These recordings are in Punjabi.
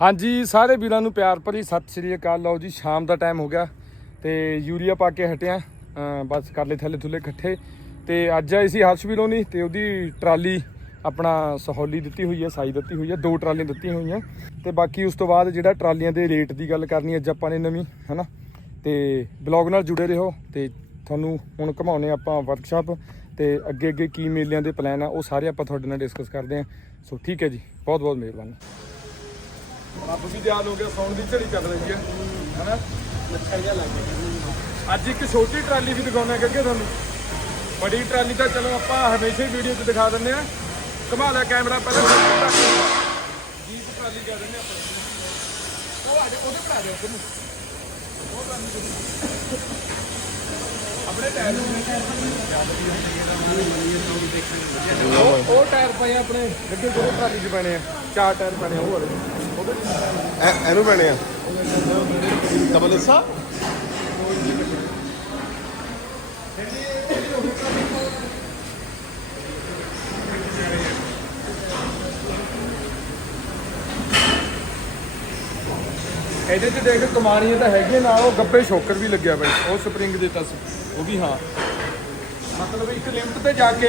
ਹਾਂਜੀ, ਸਾਰੇ ਵੀਰਾਂ ਨੂੰ ਪਿਆਰ ਭਰੀ ਸਤਿ ਸ਼੍ਰੀ ਅਕਾਲ। ਲਓ ਜੀ, ਸ਼ਾਮ ਦਾ ਟਾਈਮ ਹੋ ਗਿਆ ਤੇ ਯੂਰੀਆ ਪਾ ਕੇ ਹਟਿਆ ਬਸ ਕਰ ਲਏ ਥੱਲੇ ਥੁੱਲੇ ਇਕੱਠੇ। ਤੇ ਅੱਜ ਆਈ ਸੀ ਹਰਸ਼ ਵੀਰੋਂ ਨਹੀਂ ਤੇ ਉਹਦੀ ਟਰਾਲੀ ਆਪਣਾ ਸਹੌਲੀ ਦਿੱਤੀ ਹੋਈ ਹੈ, ਸਾਈ ਦਿੱਤੀ ਹੋਈ ਹੈ, ਦੋ ਟਰਾਲੀਆਂ ਦਿੱਤੀਆਂ ਹੋਈਆਂ। ਤੇ ਬਾਕੀ ਉਸ ਤੋਂ ਬਾਅਦ ਜਿਹੜਾ ਟਰਾਲੀਆਂ ਦੇ ਰੇਟ ਦੀ ਗੱਲ ਕਰਨੀ ਅੱਜ ਆਪਾਂ ਨੇ ਨਵੀਂ, ਹਨਾ? ਤੇ ਬਲੌਗ ਨਾਲ ਜੁੜੇ ਰਹੋ ਤੇ ਤੁਹਾਨੂੰ ਹੁਣ ਘਮਾਉਨੇ ਆਪਾਂ ਵਰਕਸ਼ਾਪ ਤੇ ਅੱਗੇ ਅੱਗੇ ਕੀ ਮੇਲਿਆਂ ਦੇ ਪਲਾਨ ਆ, ਉਹ ਸਾਰੇ ਆਪਾਂ ਤੁਹਾਡੇ ਨਾਲ ਡਿਸਕਸ ਕਰਦੇ ਹਾਂ। ਸੋ ਠੀਕ ਹੈ ਜੀ ਬਹੁਤ ਬਹੁਤ ਮਿਹਰਬਾਨੀ। ਰੱਬ ਵੀ ਦਿਆਲ ਹੋ ਗਿਆ, ਸੌਣ ਦੀ ਝੜੀ ਚੱਲ ਰਹੀ ਹੈ, ਹਨਾ? ਮੱਛਰ ਜਿਹਾ ਲੱਗ ਗਿਆ ਅੱਜ ਇੱਕ ਛੋਟੀ ਟਰਾਲੀ ਵੀ ਦਿਖਾਉਣਾ ਕਿ ਤੁਹਾਨੂੰ। ਬੜੀ ਟਰਾਲੀ ਤਾਂ ਚਲੋ ਆਪਾਂ ਹਮੇਸ਼ਾ ਹੀ ਵੀਡੀਓ 'ਚ ਦਿਖਾ ਦਿੰਦੇ ਆ ਘੁਮਾ ਲੈ ਕੈਮਰਾ ਪਹਿਲਾਂ ਜੀਪ ਟਰਾਲੀ ਕਹਿ ਦਿੰਦੇ ਆਪਾਂ ਉਹ ਆ ਜਾ, ਉਹਦੇ ਪੜਾ ਦੇ ਉੱਧਰ ਨੂੰ। ਆਪਣੇ ਟਾਇਰ ਉਹ ਟਾਇਰ ਪਏ ਆਪਣੇ ਗੱਡੀ ਜਿਹੜੇ ਟਰਾਲੀ 'ਚ ਪੈਣੇ ਆ, ਚਾਰ ਟਾਇਰ ਪੈਣੇ ਆ, ਉਹ ਵਾਲੇ। ਐ- ਇਹਨੂੰ ਪੈਣੇ ਆ। ਡਬਲ ਹਿੱਸਾ ਇਹਦੇ 'ਚ ਦੇਖ ਕਮਾਣੀਆਂ ਤਾਂ ਹੈਗੀਆਂ ਨਾਲ ਉਹ ਗੱਬੇ ਸ਼ੋਕਰ ਵੀ ਲੱਗਿਆ ਬਾਈ। ਉਹ ਸਪਰਿੰਗ ਦੇ ਤਸ ਉਹ ਵੀ ਹਾਂ। ਮਤਲਬ ਇੱਕ ਲਿਮਟ ਤੇ ਜਾ ਕੇ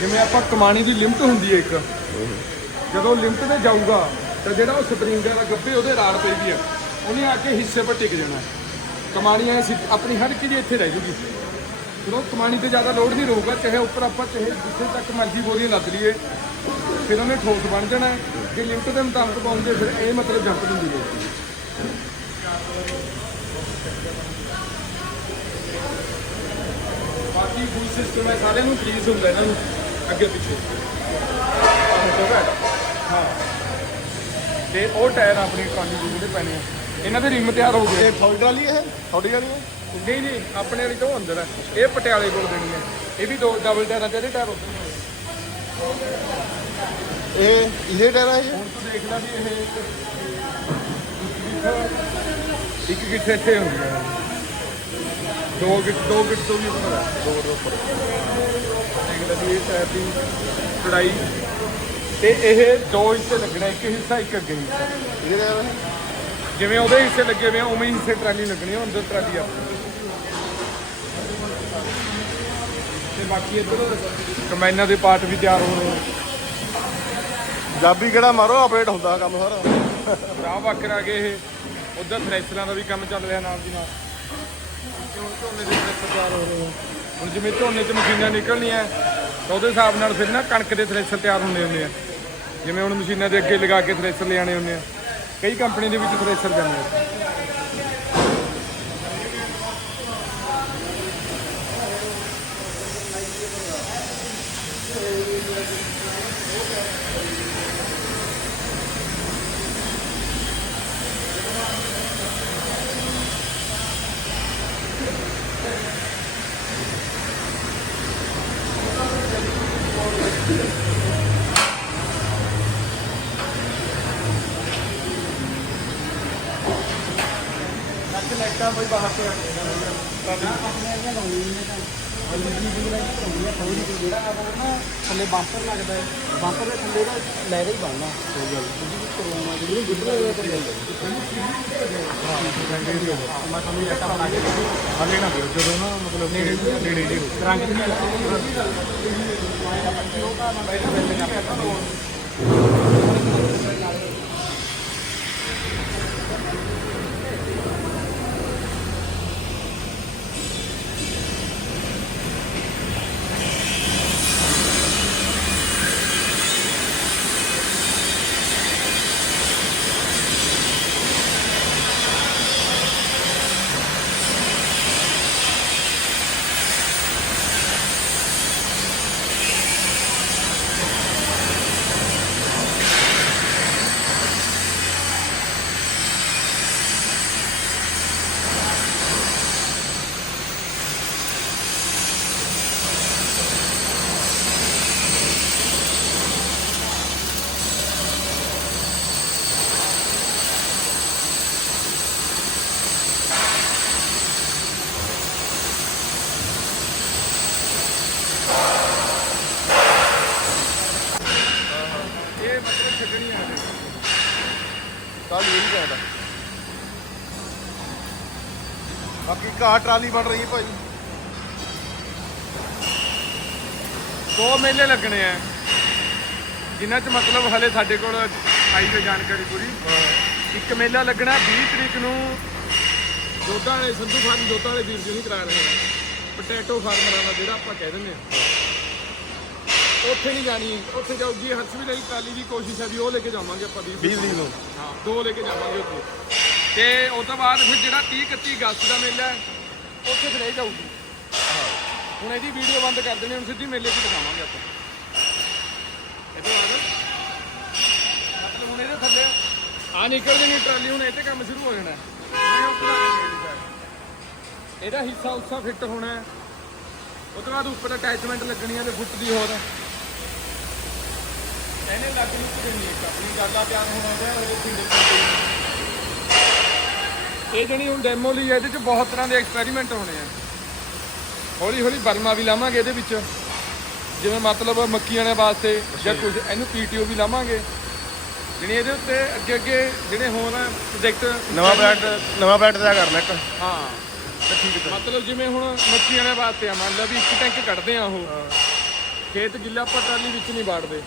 ਜਿਵੇਂ ਆਪਾਂ ਕਮਾਣੀ ਦੀ ਲਿਮਟ ਹੁੰਦੀ ਹੈ ਇੱਕ ਜਦੋਂ ਲਿਮਟ ਤੇ ਜਾਊਗਾ ਤਾਂ ਜਿਹੜਾ ਉਹ ਸਪਰਿੰਗ ਦਾ ਗੱਭੇ ਉਹਦੇ ਰਾੜ ਪੈਂਦੀ ਹੈ ਉਹਨੇ ਆ ਕੇ ਹਿੱਸੇ 'ਪਰ ਟਿਕ ਜਾਣਾ। ਕਮਾਣੀ ਐ ਆਪਣੀ ਹਰ ਚੀਜ਼ ਇੱਥੇ ਰਹਿ ਜੂਗੀ। ਫਿਰ ਉਹ ਕਮਾਣੀ ਤੇ ਜ਼ਿਆਦਾ ਲੋਡ ਨਹੀਂ ਰਹੂਗਾ, ਚਾਹੇ ਉੱਪਰ ਆਪਾਂ, ਚਾਹੇ ਜਿੱਥੇ ਤੱਕ ਮਰਜ਼ੀ ਬੋਰੀਆਂ ਲੱਦ ਲਈਏ। ਫਿਰ ਉਹਨੇ ਠੋਸ ਬਣ ਜਾਣਾ ਹੈ। ਜੇ ਲਿਮਟ ਦੇ ਮੁਤਾਬਕ ਪਾਉਂਦੇ, ਫਿਰ ਇਹ ਮਤਲਬ ਜੰਪ ਹੁੰਦੀ ਹੁੰਦੀ ਬਾਕੀ ਫੁੱਲ ਸਿਸਟਮ ਹੈ, ਸਾਰਿਆਂ ਨੂੰ ਫ੍ਰੀਜ਼ ਹੁੰਦਾ ਇਹਨਾਂ ਨੂੰ, ਅੱਗੇ ਪਿੱਛੇ। ਤੇ ਉਹ ਟਾਇਰ ਆਪਣੀ ਟਰਾਲੀ ਦੇ ਜਿਹੜੇ ਪੈਣੇ ਆ। ਇਹਨਾਂ ਦੇ ਰਿਮ ਤਿਆਰ ਹੋ ਗਏ। ਇਹ ਤੁਹਾਡੀ ਟਰਾਲੀ ਇਹ? ਤੁਹਾਡੀ ਟਰਾਲੀ ਹੈ ਨਹੀਂ ਨਹੀਂ ਆਪਣੇ ਵਾਲੀ ਤੋਂ ਅੰਦਰ ਹੈ ਇਹ ਪਟਿਆਲੇ ਕੋਲ ਦੇਣੀ ਹੈ ਇਹ ਵੀ ਦੋ ਡਬਲ ਟਾਇਰਾਂ ਤੇ ਇਹਦੇ ਟਾਇਰ ਨੇ ਇਹ ਇਹਦੇ ਟਾਇਰ ਹੈ ਹੁਣ ਤੂੰ ਦੇਖ ਲੈ ਵੀ ਇਹ ਇੱਕ ਕਿੱਥੇ ਇੱਥੇ ਹੁੰਦੀ ਹੈ ਦੋ ਗਿੱਟ ਦੋ ਗਿੱਟ ਤੋਂ ਵੀ ਉੱਪਰ ਹੈ ਦੋ ਦੇ ਉੱਪਰ। ਦੇਖ ਲੈ ਵੀ ਇਹ ਟਾਇਰ ਦੀ ਚੜਾਈ ਤੇ ਇਹ ਦੋ ਹਿੱਸੇ ਲੱਗਣਾ ਇੱਕ ਹਿੱਸਾ ਇੱਕ ਅੱਗੇ ਹਿੱਸਾ। ਜਿਵੇਂ ਉਹਦੇ ਹਿੱਸੇ ਲੱਗੇ ਹੋਏ ਆ ਉਵੇਂ ਹੀ ਹਿੱਸੇ ਟਰਾਲੀ ਲੱਗਣੀ ਆ ਅੰਦਰ ਟਰਾਲੀ ਆ। ਤੇ ਬਾਕੀ ਇੱਧਰ ਕੰਬਾਈਨਾਂ ਦੇ ਪਾਰਟ ਵੀ ਤਿਆਰ ਹੋ ਰਹੇ ਆ ਜਾਬੀ ਕਿਹੜਾ ਮਾਰੋ ਅਪਡੇਟ ਹੁੰਦਾ ਕੰਮ ਸਾਰਾ। ਰਾਹ ਵਾਕਰ ਆ ਗਏ ਇਹ। ਉਧਰ ਥ੍ਰੈਸ਼ਰਾਂ ਦਾ ਵੀ ਕੰਮ ਚੱਲ ਰਿਹਾ ਨਾਲ ਦੀ ਨਾਲ। ਝੋਨੇ ਦੇ ਥ੍ਰੈਸ਼ਰ ਤਿਆਰ ਹੋ ਰਹੇ ਆ ਹੁਣ ਜਿਵੇਂ ਝੋਨੇ 'ਚ ਮਸ਼ੀਨਾਂ ਨਿਕਲਣੀਆਂ ਤਾਂ ਉਹਦੇ ਹਿਸਾਬ ਨਾਲ ਫਿਰ ਨਾ ਕਣਕ ਦੇ ਥ੍ਰੈਸ਼ਰ ਤਿਆਰ ਹੁੰਦੇ ਹੁੰਦੇ ਆ। ਜਿਵੇਂ ਹੁਣ ਮਸ਼ੀਨਾਂ ਦੇ ਅੱਗੇ ਲਗਾ ਕੇ ਥ੍ਰੈਸ਼ਰ ਲਿਆਣੇ ਹੁੰਦੇ ਆ। ਕਈ ਕੰਪਨੀ ਦੇ ਵਿੱਚ ਥ੍ਰੈਸ਼ਰ ਜਾਂਦੇ ਆ। ਤਾਂ ਕੋਈ ਬਾਹਰ ਤੋਂ ਥੱਲੇ ਬੰਪਰ ਲੱਗਦਾ ਹੈ ਬੰਪਰ ਦੇ ਥੱਲੇ ਦਾ ਲੈਦਾ ਹੀ ਬਣਨਾ ਹੋ ਗਿਆ ਜੀ ਕਰਵਾਉਣਾ ਜਿਹੜੀ ਗੁੱਡਰ ਹੋਇਆ ਤੇ ਲੈ ਲਓ ਮੈਂ ਤੁਹਾਨੂੰ ਇਹ ਬਣਾ ਕੇ ਹਲੇ ਨਾ ਦਿਓ ਜਦੋਂ ਨਾ ਮਤਲਬ ਨੇੜੇ ਨੇੜੇ ਰੰਗ ਨਹੀਂ ਲੱਗਦਾ ਇਹ ਘੈਂਟ ਆ ਬਾਕੀ ਕਾਰ ਟਰਾਲੀ ਬਣ ਰਹੀ ਹੈ ਭਾਈ। ਦੋ ਮੇਲੇ ਲੱਗਣੇ ਆ। ਜਿਨ੍ਹਾਂ 'ਚ ਮਤਲਬ ਹਲੇ ਸਾਡੇ ਕੋਲ ਆਈ ਹੋਈ ਜਾਣਕਾਰੀ ਪੂਰੀ। ਇੱਕ ਮੇਲਾ ਲੱਗਣਾ 20 ਤਰੀਕ ਨੂੰ। ਦੋਦਾ ਵਾਲੇ ਸੰਧੂ ਫਾਰਮ ਦੋਦਾ ਵਾਲੇ ਵੀਰ ਜੀ ਨਹੀਂ ਕਰਾ ਰਹੇ ਆ। ਪੋਟੈਟੋ ਫਾਰਮਰਾਂ ਦਾ ਜਿਹੜਾ ਆਪਾਂ ਕਹਿ ਦਿੰਦੇ ਆ। ਉੱਥੇ ਨਹੀਂ ਜਾਣੀ। ਉੱਥੇ ਜਾਊਗੀ ਹਰਸ਼ ਵੀ ਲਈ ਟਰਾਲੀ ਦੀ ਕੋਸ਼ਿਸ਼ ਹੈ ਵੀ ਉਹ ਲੈ ਕੇ ਜਾਵਾਂਗੇ ਆਪਾਂ 20 20 ਤਰੀਕ ਨੂੰ। ਹਾਂ ਦੋ ਲੈ ਕੇ ਜਾਵਾਂਗੇ ਉੱਥੇ। ਤੇ ਉਸ ਤੋਂ ਬਾਅਦ ਫਿਰ ਜਿਹੜਾ 30 31 ਅਗਸਤ ਦਾ ਮੇਲਾ ਹੈ ਉੱਥੇ ਫਿਰ ਇਹ ਜਾਊਗੀ। ਹੁਣ ਇਹਦੀ ਵੀਡੀਓ ਬੰਦ ਕਰ ਦੇਣੀ ਹੁਣ ਸਿੱਧੀ ਮੇਲੇ 'ਚ ਦਿਖਾਵਾਂਗੇ ਆਪਾਂ। ਇਹਦੇ ਬਾਅਦ। ਮਤਲਬ ਹੁਣ ਇਹਦੇ ਥੱਲੇ ਆ ਨਿਕਲ ਜਣੀ ਟਰਾਲੀ ਹੁਣ ਤੇ ਕੰਮ ਸ਼ੁਰੂ ਹੋ ਜਾਣਾ ਹੈ। ਇਹਦੀ ਹਿੱਸਾ ਉਸਾ ਫਿੱਟ ਹੋਣਾ ਹੈ। ਉਹ ਤੋਂ ਬਾਅਦ ਉੱਪਰ ਅਟੈਚਮੈਂਟ ਲੱਗਣੀਆਂ ਤੇ ਫੁੱਟ ਦੀ ਹੋਰ। ਇਹਨੇ ਲੱਗ ਨਹੀਂ ਦੇਣੀ ਇੱਕ ਆਪਣੀ ਗੱਲ ਆ ਤਿਆਰ ਹੋਣਾ ਉਹਦਾ ਉਹ ਫਿੰਗਰ ਇਹ ਜਣੀ ਹੁਣ ਡੈਮੋ ਲਈ ਇਹਦੇ ਚ ਬਹੁਤ ਤਰ੍ਹਾਂ ਦੇ ਐਕਸਪੈਰੀਮੈਂਟ ਹੋਣੇ ਆ। ਹੌਲੀ ਹੌਲੀ ਬਰਮਾ ਵੀ ਲਾਵਾਂਗੇ ਇਹਦੇ ਵਿੱਚ। ਜਿਵੇਂ ਮਤਲਬ ਮੱਕੀਆਂ ਦੇ ਵਾਸਤੇ ਜਾਂ ਕੁਝ ਇਹਨੂੰ ਪੀਟੀਓ ਵੀ ਲਾਵਾਂਗੇ। ਜਣੀ ਇਹਦੇ ਉੱਤੇ ਅੱਗੇ ਅੱਗੇ ਜਿਹੜੇ ਹੋਣ ਪ੍ਰੋਜੈਕਟ ਨਵਾਂ ਬ੍ਰਾਂਡ ਨਵਾਂ ਬ੍ਰਾਂਡ ਤਿਆਰ ਕਰਨਾ ਇੱਕ। ਹਾਂ। ਠੀਕ ਹੈ। ਮਤਲਬ ਜਿਵੇਂ ਹੁਣ ਮੱਛੀਆਂ ਦੇ ਵਾਸਤੇ ਆ ਮੰਨ ਲਾ ਵੀ ਇੱਕ ਟੈਂਕ ਕੱਢਦੇ ਆ ਉਹ। ਖੇਤ ਗਿੱਲਾ ਆਪਾਂ ਟਰਾਲੀ ਵਿੱਚ ਨਹੀਂ ਬਾੜਦੇ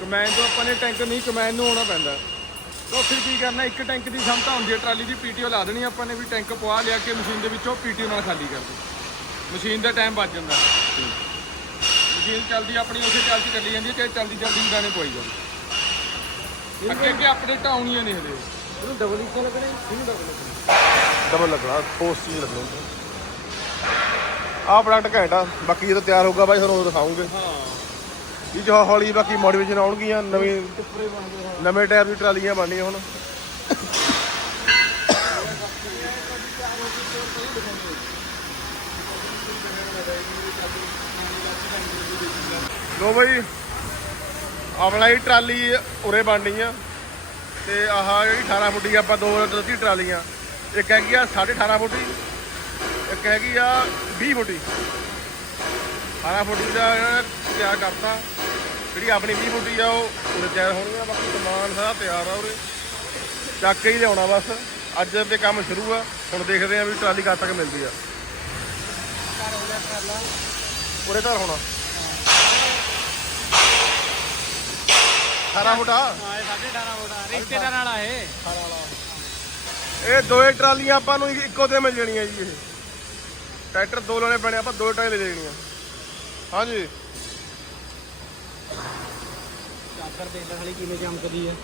ਕਮੈਨ ਤੋਂ ਆਪਾਂ ਨੇ ਟੈਂਕ ਨਹੀਂ ਕਮੈਨ ਨੂੰ ਆਉਣਾ ਪੈਂਦਾ। ਤਾਂ ਫਿਰ ਕੀ ਕਰਨਾ ਇੱਕ ਟੈਂਕ ਦੀ ਸਮਤਾ ਹੁੰਦੀ ਹੈ ਟਰਾਲੀ ਦੀ ਪੀਟੀਓ ਲਾ ਦੇਣੀ ਆਪਾਂ ਨੇ ਵੀ ਟੈਂਕ ਪਵਾ ਲਿਆ ਕੇ ਮਸ਼ੀਨ ਦੇ ਵਿੱਚੋਂ ਪੀਟੀਓ ਨਾਲ ਖਾਲੀ ਕਰ ਦੇ। ਮਸ਼ੀਨ ਦਾ ਟਾਈਮ ਬਚ ਜਾਂਦਾ। ਮਸ਼ੀਨ ਚੱਲਦੀ ਆਪਣੀ ਉਸੇ ਚੱਲਦੀ ਚੱਲੀ ਜਾਂਦੀ ਹੈ ਚਾਹੇ ਚਲਦੀ ਚਲਦੀ ਗਾਣੇ ਪਵਾਈ ਜਾਂਦੇ। ਅੱਗੇ ਅੱਗੇ ਅਪਡੇਟ ਆਉਣੀਆਂ ਨੇ ਹਲੇ ਇਹਨੂੰ ਡਬਲ ਇੱਕੋ ਲੱਗਣੇ ਇਹਨੂੰ ਡਬਲ ਲੱਗਣੇ। ਡਬਲ ਲੱਗਣਾ ਪੋਸਟ ਚੀਜ਼ ਲੱਗਣਾ। ਆਹ ਪ੍ਰੋਡਕਟ ਘੈਂਟ ਆ ਬਾਕੀ ਜਦੋਂ ਤਿਆਰ ਹੋਊਗਾ ਬਾਈ ਤੁਹਾਨੂੰ ਉਹ ਦਿਖਾਉਂਗੇ। ਹਾਂ। ਇਹ ਜੋ ਹੌਲੀ ਬਾਕੀ ਮੋਡੀਫਿਕੇਸ਼ਨ ਆਉਣਗੀਆਂ, ਨਵੀਂ ਨਵੇਂ ਟਾਇਰ ਦੀ ਟਰਾਲੀਆਂ ਬਣਨੀਆਂ ਹੁਣ। ਲੋ ਬਈ, ਆਪਣਾ ਹੀ ਟਰਾਲੀ ਉਰੇ ਬਣਨੀ ਆ ਤੇ ਆਹ ਜਿਹੜੀ 18 ਫੁੱਟੀ ਆਪਾਂ ਦੋ ਦੱਸੀ ਟਰਾਲੀਆਂ। ਇੱਕ ਹੈਗੀ ਆ 18.5 ਫੁੱਟੀ ਇੱਕ ਹੈਗੀ ਆ 20 ਫੁੱਟੀ 18 ਫੁੱਟੀ ਦਾ ਇਹਨਾਂ ਤਿਆਰ ਕਰਤਾ? ਜਿਹੜੀ ਆਪਣੀ 20 ਫੁੱਟੀ ਆ ਉਹ ਉਰੇ ਤਿਆਰ ਹੋਣੀ ਆ ਬਾਕੀ ਸਮਾਨ ਸਾਰਾ ਤਿਆਰ ਆ ਉਰੇ। ਚੱਕ ਕੇ ਹੀ ਲਿਆਉਣਾ ਬਸ। ਅੱਜ ਤੇ ਕੰਮ ਸ਼ੁਰੂ ਆ ਹੁਣ ਦੇਖਦੇ ਆ ਵੀ ਟਰਾਲੀ ਕਦ ਤੱਕ ਮਿਲਦੀ ਆ। ਉਰੇ ਘਰ ਹੋਣਾ। 18 ਫੁੱਟ ਹਾਂ ਇਹ 18.5 ਵੋਟਾ ਰਿਸ਼ਤੇਦਾਰਾਂ ਵਾਲਾ ਇਹ। ਇਹ ਦੋਏ ਟਰਾਲੀਆਂ ਆਪਾਂ ਨੂੰ ਇੱਕੋ ਤੇ ਮਿਲ ਜਾਣੀਆਂ ਜੀ ਇਹ। ਟਰੈਕਟਰ ਦੋ ਲੈਣੇ ਪੈਣੇ ਆਪਾਂ ਦੋ ਟਰਾਲੀ ਲੈ ਲੈਣੀਆਂ ਹਾਂਜੀ। ਚਾਦਰ ਦੇਖ ਲੈ ਖਾਲੀ ਕਿਵੇਂ ਚਮਕਦੀ ਹੈ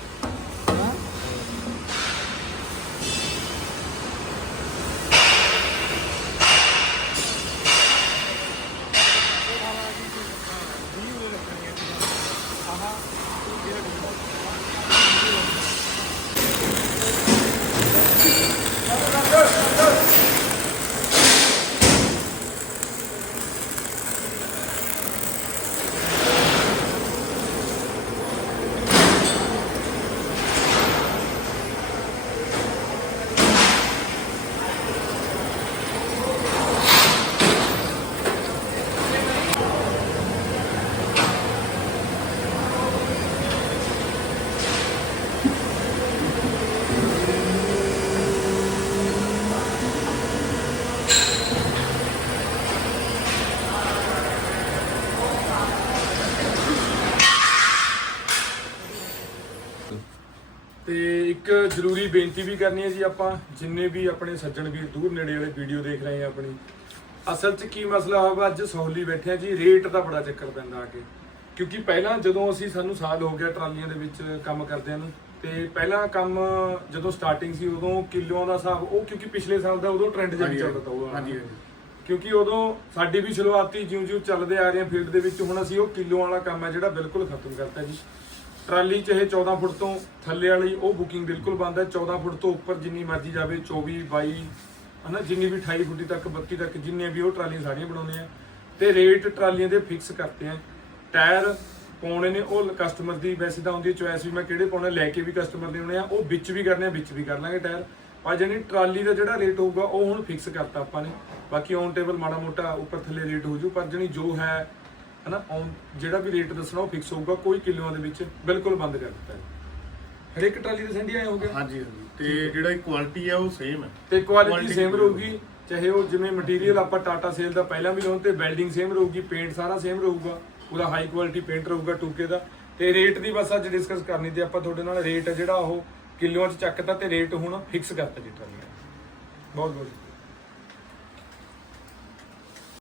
ਤੇ ਇੱਕ ਜ਼ਰੂਰੀ ਬੇਨਤੀ ਵੀ ਕਰਨੀ ਹੈ ਜੀ ਆਪਾਂ ਜਿੰਨੇ ਵੀ ਆਪਣੇ ਸੱਜਣ ਵੀਰ ਦੂਰ ਨੇੜੇ ਵਾਲੇ ਵੀਡੀਓ ਦੇਖ ਰਹੇ ਆ ਆਪਣੀ। ਅਸਲ 'ਚ ਕੀ ਮਸਲਾ ਹੋਗਾ ਅੱਜ ਸੌਲੀ ਬੈਠੇ ਆ ਜੀ ਰੇਟ ਦਾ ਬੜਾ ਚੱਕਰ ਪੈਂਦਾ ਆ ਕੇ। ਕਿਉਂਕਿ ਪਹਿਲਾਂ ਜਦੋਂ ਅਸੀਂ ਸਾਨੂੰ ਸਾਲ ਹੋ ਗਿਆ ਟਰਾਲੀਆਂ ਦੇ ਵਿੱਚ ਕੰਮ ਕਰਦਿਆਂ ਨੂੰ ਤੇ ਪਹਿਲਾਂ ਕੰਮ ਜਦੋਂ ਸਟਾਰਟਿੰਗ ਸੀ ਉਦੋਂ ਕਿਲੋਆਂ ਦਾ ਹਿਸਾਬ ਉਹ ਕਿਉਂਕਿ ਪਿਛਲੇ ਸਾਲ ਦਾ ਉਦੋਂ ਟ੍ਰੈਂਡ ਜਿਹਾ ਚੱਲਦਾ ਤਾ ਉਹ ਹਾਂਜੀ। ਕਿਉਂਕਿ ਉਦੋਂ ਸਾਡੀ ਵੀ ਸ਼ੁਰੂਆਤੀ ਜਿਉਂ-ਜਿਉਂ ਚੱਲਦੇ ਆ ਰਹੇ ਫੀਲਡ ਦੇ ਵਿੱਚ ਹੁਣ ਅਸੀਂ ਉਹ ਕਿਲੋਆਂ ਵਾਲਾ ਕੰਮ ਹੈ ਜਿਹੜਾ ਬਿਲਕੁਲ ਖਤਮ ਕਰਤਾ ਜੀ। ਟਰਾਲੀ ਚਾਹੇ 14 ਫੁੱਟ ਤੋਂ ਥੱਲੇ ਵਾਲੀ ਉਹ ਬੁਕਿੰਗ ਬਿਲਕੁਲ ਬੰਦ ਹੈ। 14 ਫੁੱਟ ਤੋਂ ਉੱਪਰ ਜਿੰਨੀ ਮਰਜ਼ੀ ਜਾਵੇ 24 22 ਹਨਾ, ਜਿੰਨੀ ਵੀ 28 ਫੁੱਟੀ ਤੱਕ 32 ਤੱਕ, ਜਿੰਨੀਆਂ ਵੀ ਉਹ ਟਰਾਲੀਆਂ ਸਾਰੀਆਂ ਬਣਾਉਂਦੇ ਆ। ਤੇ ਰੇਟ ਟਰਾਲੀਆਂ ਦੇ ਫਿਕਸ ਕਰਤੇ ਆ। ਟਾਇਰ ਪਾਉਣੇ ਨੇ ਉਹ ਕਸਟਮਰ ਦੀ, ਵੈਸੇ ਤਾਂ ਆਉਂਦੀ ਚੋਇਸ ਵੀ ਮੈਂ ਕਿਹੜੇ ਪਾਉਣੇ ਲੈ ਕੇ ਵੀ ਕਸਟਮਰ ਦੇ ਆਉਣੇ ਆ, ਉਹ ਵਿੱਚ ਵੀ ਕਰਨੇ ਆ, ਵਿੱਚ ਵੀ ਕਰ ਲਾਂਗੇ ਟਾਇਰ। ਪਰ ਜਾਨੀ ਟਰਾਲੀ ਦਾ ਜਿਹੜਾ ਰੇਟ ਹੋਊਗਾ, ਉਹ ਹੁਣ ਫਿਕਸ ਕਰਤਾ ਆਪਾਂ ਨੇ। ਬਾਕੀ ਔਨ ਟੇਬਲ ਮਾੜਾ ਮੋਟਾ ਉੱਪਰ ਥੱਲੇ ਰੇਟ ਹੋ ਜੂ, ਪਰ ਜਾਨੀ ਜੋ ਹੈ ਹਨਾ ਜਿਹੜਾ ਵੀ ਰੇਟ ਦੱਸਣਾ ਉਹ ਫਿਕਸ ਹੋਊਗਾ ਕੋਈ ਕਿਲੋਆਂ ਦੇ ਵਿੱਚ ਬਿਲਕੁਲ ਬੰਦ ਕਰ ਦਿੱਤਾ ਹੈ ਹਰੇਕ ਟਰਾਲੀ ਦੇ ਸੰਡੀ ਆਏ ਹੋਗੇ ਹਾਂਜੀ ਹਾਂਜੀ। ਤੇ ਜਿਹੜਾ ਕੁਆਲਿਟੀ ਆ ਉਹ ਸੇਮ ਹੈ ਤੇ ਕੁਆਲਿਟੀ ਸੇਮ ਰਹੂਗੀ ਚਾਹੇ ਉਹ ਜਿਵੇਂ ਮਟੀਰੀਅਲ ਆਪਾਂ ਟਾਟਾ ਸੇਲ ਦਾ ਪਹਿਲਾਂ ਵੀ ਲਾਉਣ ਤੇ ਵੈਲਡਿੰਗ ਸੇਮ ਰਹੂਗੀ ਪੇਂਟ ਸਾਰਾ ਸੇਮ ਰਹੂਗਾ। ਪੂਰਾ ਹਾਈ ਕੁਆਲਿਟੀ ਪੇਂਟ ਰਹੂਗਾ ਟੂਕੇ ਦਾ। ਤੇ ਰੇਟ ਦੀ ਬਸ ਅੱਜ ਡਿਸਕਸ ਕਰਨੀ ਤੇ ਆਪਾਂ ਤੁਹਾਡੇ ਨਾਲ ਰੇਟ ਜਿਹੜਾ ਉਹ ਕਿਲੋਆਂ 'ਚ ਚੱਕਤਾ ਤੇ ਰੇਟ ਹੁਣ ਫਿਕਸ ਕਰਤਾ ਜੀ ਟਰਾਲੀ ਦਾ ਬਹੁਤ ਬਹੁਤ